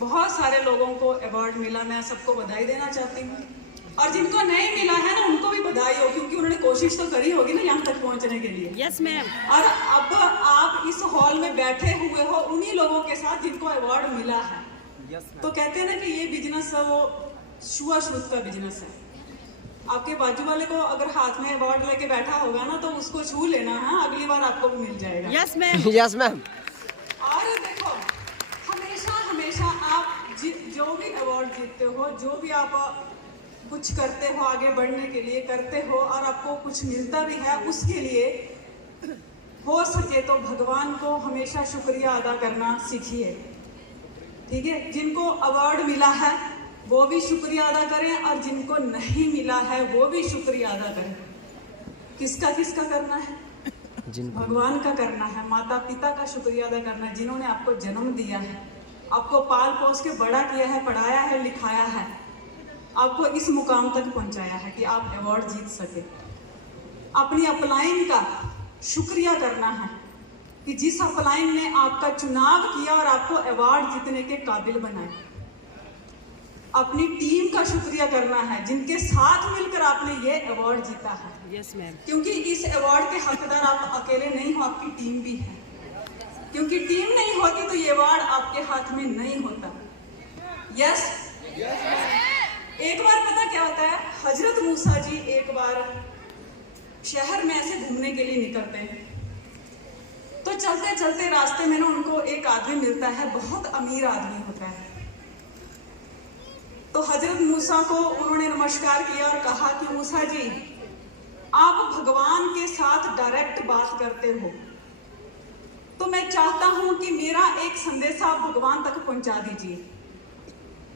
बहुत सारे लोगों को अवार्ड मिला, मैं सबको बधाई देना चाहती हूँ। और जिनको नहीं मिला है ना, उनको भी बधाई हो, क्योंकि उन्होंने कोशिश तो करी होगी ना यहाँ तक पहुँचने के लिए। Yes ma'am. और अब आप इस हॉल में बैठे हुए हो उन्हीं लोगों के साथ जिनको अवार्ड मिला है। तो कहते हैं ना कि ये बिजनेस है वो छुआछूत का बिजनेस है। आपके बाजू वाले को अगर हाथ में अवार्ड लेके बैठा होगा ना, तो उसको छू लेना है, अगली बार आपको भी मिल जाएगा। Yes ma'am. Yes ma'am. और देखो, हमेशा हमेशा आप जो भी अवार्ड जीतते हो, जो भी आप कुछ करते हो आगे बढ़ने के लिए करते हो, और आपको कुछ मिलता भी है, उसके लिए हो सके तो भगवान को हमेशा शुक्रिया अदा करना सीखिए। ठीक है, जिनको अवार्ड मिला है वो भी शुक्रिया अदा करें, और जिनको नहीं मिला है वो भी शुक्रिया अदा करें। किसका किसका करना है? भगवान का करना है, माता पिता का शुक्रिया अदा करना है, जिन्होंने आपको जन्म दिया है, आपको पाल पोस के बड़ा किया है, पढ़ाया है, लिखाया है, आपको इस मुकाम तक पहुंचाया है कि आप अवार्ड जीत सके। अपनी अपलाइन का शुक्रिया करना है कि जिस अपलाइन ने आपका चुनाव किया और आपको अवार्ड जीतने के काबिल बनाए। अपनी टीम का शुक्रिया करना है, जिनके साथ मिलकर आपने ये अवार्ड जीता है। Yes ma'am. क्योंकि इस अवार्ड के हकदार आप अकेले नहीं हो, आपकी टीम भी है। क्योंकि टीम नहीं होती तो ये अवार्ड आपके हाथ में नहीं होता। यस। एक बार पता क्या होता है, हजरत मूसा जी एक बार शहर में ऐसे घूमने के लिए निकलते हैं, तो चलते चलते रास्ते में ना उनको एक आदमी मिलता है, बहुत अमीर आदमी होता है। तो हजरत मूसा को उन्होंने नमस्कार किया और कहा कि मूसा जी, आप भगवान के साथ डायरेक्ट बात करते हो, तो मैं चाहता हूं कि मेरा एक संदेशा आप भगवान तक पहुंचा दीजिए।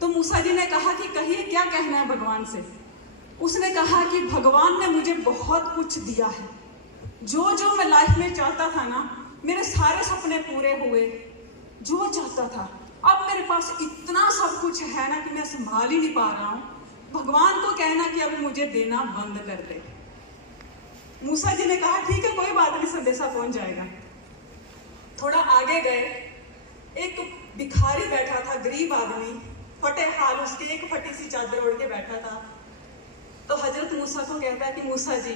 तो मूसा जी ने कहा कि कहिए क्या कहना है भगवान से। उसने कहा कि भगवान ने मुझे बहुत कुछ दिया है, जो जो मैं लाइफ में चाहता था ना, मेरे सारे सपने पूरे हुए, जो चाहता था। अब मेरे पास इतना सब कुछ है ना कि मैं संभाल ही नहीं पा रहा हूँ। भगवान को कहना कि अब मुझे देना बंद कर दे। मूसा जी ने कहा ठीक है, कोई बात नहीं, संदेशा पहुंच जाएगा। थोड़ा आगे गए, एक भिखारी बैठा था, गरीब आदमी, फटे हाल, उसके एक फटी सी चादर ओढ़ के बैठा था। तो हजरत मूसा को कहता है कि मूसा जी,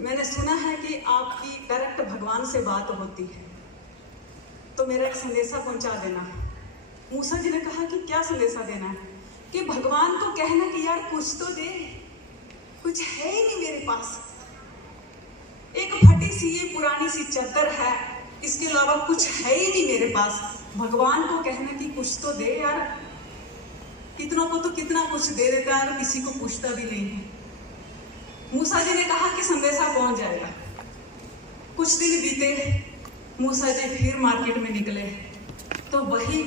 मैंने सुना है कि आपकी डायरेक्ट भगवान से बात होती है, तो मेरा एक संदेशा पहुंचा देना। मूसा जी ने कहा कि क्या संदेशा देना है? कि भगवान को कहना कि यार कुछ तो दे, कुछ है ही नहीं मेरे पास, एक फटी सी ये पुरानी सी चादर है, इसके अलावा कुछ है ही नहीं मेरे पास। भगवान को कहना कि कुछ तो दे यार। कितनों को तो कितना कुछ दे देता है, किसी को पूछता भी नहीं है। मूसा जी ने कहा कि संदेशा पहुंच जाएगा। कुछ दिन बीते, मूसा जी फिर मार्केट में निकले, तो वही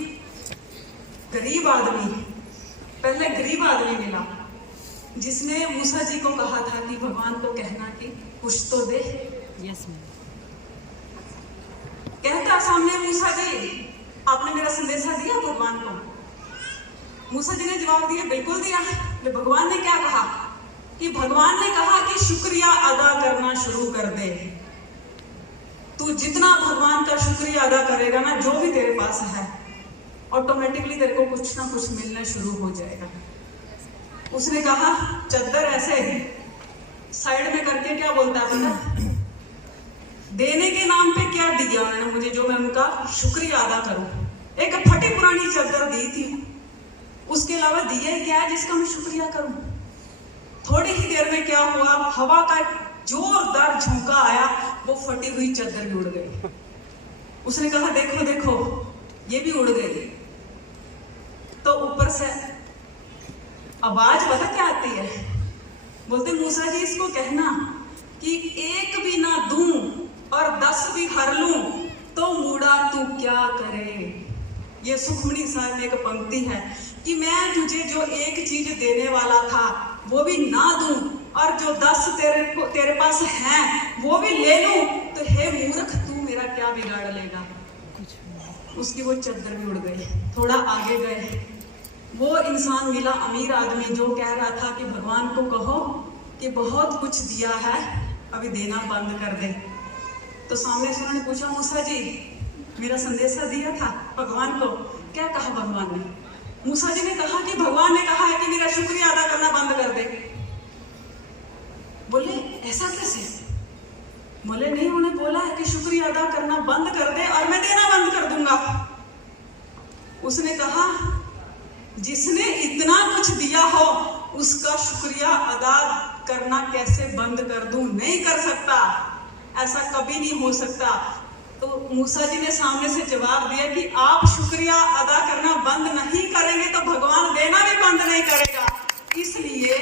गरीब आदमी, पहले गरीब आदमी मिला, जिसने मूसा जी को कहा था कि भगवान को कहना कि कुछ तो दे। Yes ma'am. कहता सामने, मूसा जी आपने मेरा संदेशा दिया भगवान को? मूसा जी ने जवाब दिया, बिल्कुल दिया। तो भगवान ने क्या कहा? कि भगवान ने कहा कि शुक्रिया अदा करना शुरू कर दे। तू जितना भगवान का शुक्रिया अदा करेगा ना, जो भी तेरे पास है, ऑटोमेटिकली तेरे को कुछ ना कुछ मिलना शुरू हो जाएगा। उसने कहा, चद्दर ऐसे साइड में करके क्या बोलता है पता? देने के नाम पे क्या दिया उन्होंने मुझे, जो मैं उनका शुक्रिया अदा करूं? एक फटी पुरानी चद्दर दी थी, उसके अलावा दिया क्या है जिसका मैं शुक्रिया करूं? थोड़ी ही देर में क्या हुआ, हवा का जोरदार झोंका आया, वो फटी हुई चद्दर भी उड़ गई। उसने कहा देखो देखो, ये भी उड़ गई। तो ऊपर से आवाज पता क्या आती है? बोलते मूसा जी इसको कहना कि एक भी ना दूं और 10 भी हर लूं, तो मूड़ा तू क्या करे। ये सुखमनी साहब में एक पंक्ति है कि मैं तुझे जो एक चीज देने वाला था वो भी ना दूं, और जो 10 तेरे पास है वो भी ले लूं, तो हे मूर्ख तू मेरा क्या बिगाड़ लेगा। उसकी वो चद्दर भी उड़ गई। थोड़ा आगे गए, वो इंसान मिला, अमीर आदमी, जो कह रहा था कि भगवान को कहो कि बहुत कुछ दिया है, अभी देना बंद कर दे। तो सामने से उन्होंने पूछा, मूसा जी मेरा संदेशा दिया था भगवान को, क्या कहा भगवान ने। मूसा जी ने कहा कि भगवान ने कहा है कि मेरा शुक्रिया अदा करना बंद कर दे। बोले ऐसा कैसे? बोले नहीं, उन्हें बोला है कि शुक्रिया अदा करना बंद कर दे और मैं देना बंद कर दूंगा। उसने कहा जिसने इतना कुछ दिया हो उसका शुक्रिया अदा करना कैसे बंद कर दूं? नहीं कर सकता, ऐसा कभी नहीं हो सकता। तो मूसा जी ने सामने से जवाब दिया कि आप शुक्रिया अदा करना बंद नहीं करेंगे तो भगवान देना भी बंद नहीं करेगा। इसलिए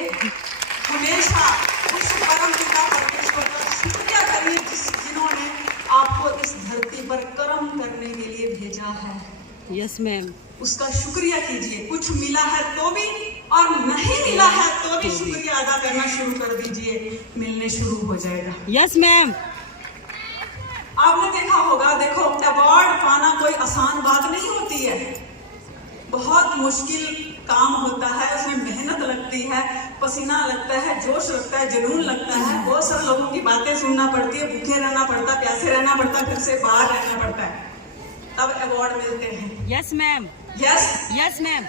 हमेशा उस परम पिता परमेश्वर का शुक्रिया करिए जिन्होंने आपको इस धरती पर कर्म करने के लिए भेजा है। Yes ma'am. उसका शुक्रिया कीजिए। कुछ मिला है तो भी और नहीं मिला है तो भी शुक्रिया अदा करना शुरू कर दीजिए, मिलने शुरू हो जाएगा। Yes ma'am. आपने देखा होगा, देखो अवार्ड पाना कोई आसान बात नहीं होती है, बहुत मुश्किल काम होता है, उसमें मेहनत लगती है, पसीना लगता है, जोश लगता है, जुनून लगता है, बहुत सारे लोगों की बातें सुनना पड़ती है, भूखे रहना पड़ता है, प्यासे रहना पड़ता है, घर से बाहर रहना पड़ता है, तब अवार्ड मिलते हैं। Yes ma'am. Yes yes ma'am.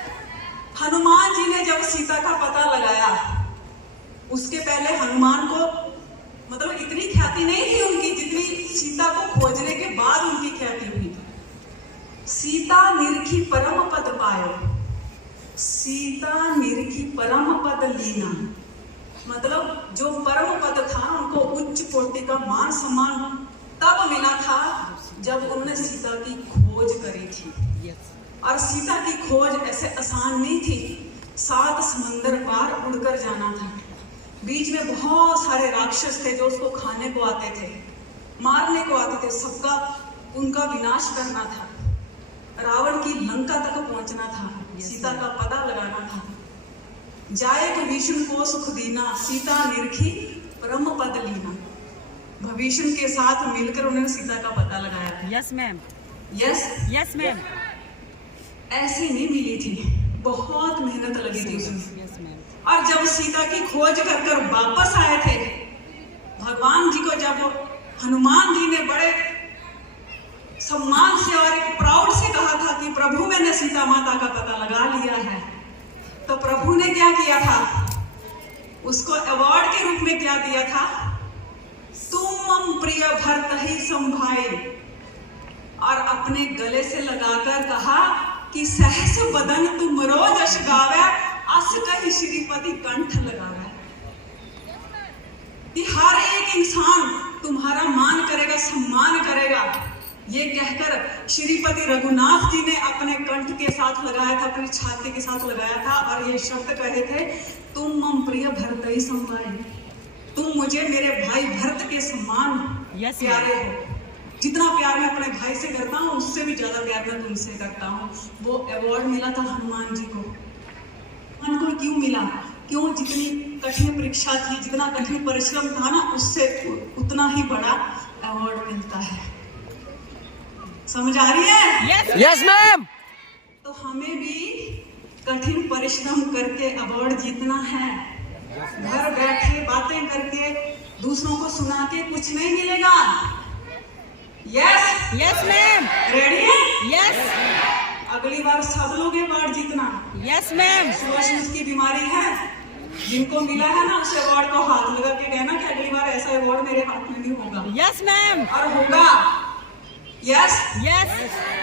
Hanuman ji ने जब सीता का पता लगाया, उसके पहले हनुमान को मतलब इतनी ख्याति नहीं थी उनकी जितनी सीता को खोजने के बाद उनकी ख्याति हुई। सीता निरखी परम पद पायो, सीता निरखी परम पद लीना, मतलब जो परम पद था उनको उच्च कोटि का मान सम्मान तब मिला था जब उन्होंने सीता की खोज करी थी। और सीता की खोज ऐसे आसान नहीं थी, 7 समंदर पार उड़कर जाना था, बीच में बहुत सारे राक्षस थे जो उसको खाने को आते थे, मारने को आते थे, सबका उनका विनाश करना था, रावण की लंका तक पहुंचना था, सीता का पता लगाना था। जाए तो विष्णु को सुख दीना, सीता निरखी परम पद लीना, भविष्य के साथ मिलकर उन्होंने सीता का पता लगाया। Yes ma'am. Yes yes ma'am. ऐसे नहीं मिली थी, बहुत मेहनत लगी थी उसमें। Yes ma'am. और जब सीता की खोज कर वापस आए थे, भगवान जी को जब हनुमान जी ने बड़े सम्मान से और एक प्राउड से कहा था कि प्रभु मैंने सीता माता का पता लगा लिया है, तो प्रभु ने क्या किया था? उसको अवार्ड के रूप में क्या दिया था? तुम मम प्रिय भरत ही संभाए, और अपने गले से लगाकर कहा कि सहस बदन तुम रोज अश गावे, अस कही श्रीपति कंठ लगावे। कि हर एक इंसान तुम्हारा मान करेगा, सम्मान करेगा, ये कहकर श्रीपति रघुनाथ जी ने अपने कंठ के साथ लगाया था, अपनी छाती के साथ लगाया था और ये शब्द कहे थे, तुम मम प्रिय भरत ही संभाए, तुम मुझे मेरे भाई भरत के समान प्यारे हो। जितना प्यार मैं अपने भाई से करता हूँ उससे भी ज्यादा प्यार मैं तुमसे करता हूँ। वो अवार्ड मिला था हनुमान जी को। हनुमान को क्यों मिला? क्यों? जितनी कठिन परीक्षा थी, जितना कठिन परिश्रम था ना, उससे उतना ही बड़ा अवार्ड मिलता है। समझ आ रही है? Yes ma'am. तो हमें भी कठिन परिश्रम करके अवार्ड जीतना है। घर बैठे बातें करके दूसरों को सुना के कुछ नहीं मिलेगा। Yes yes ma'am. रेडी है? यस। अगली बार सब लोग अवार्ड जीतना। Yes ma'am. श्वास की बीमारी है, जिनको मिला है ना उस अवार्ड को हाथ लगा के कहना कि अगली बार ऐसा अवार्ड मेरे हाथ में भी होगा। Yes ma'am. और होगा। Yes yes.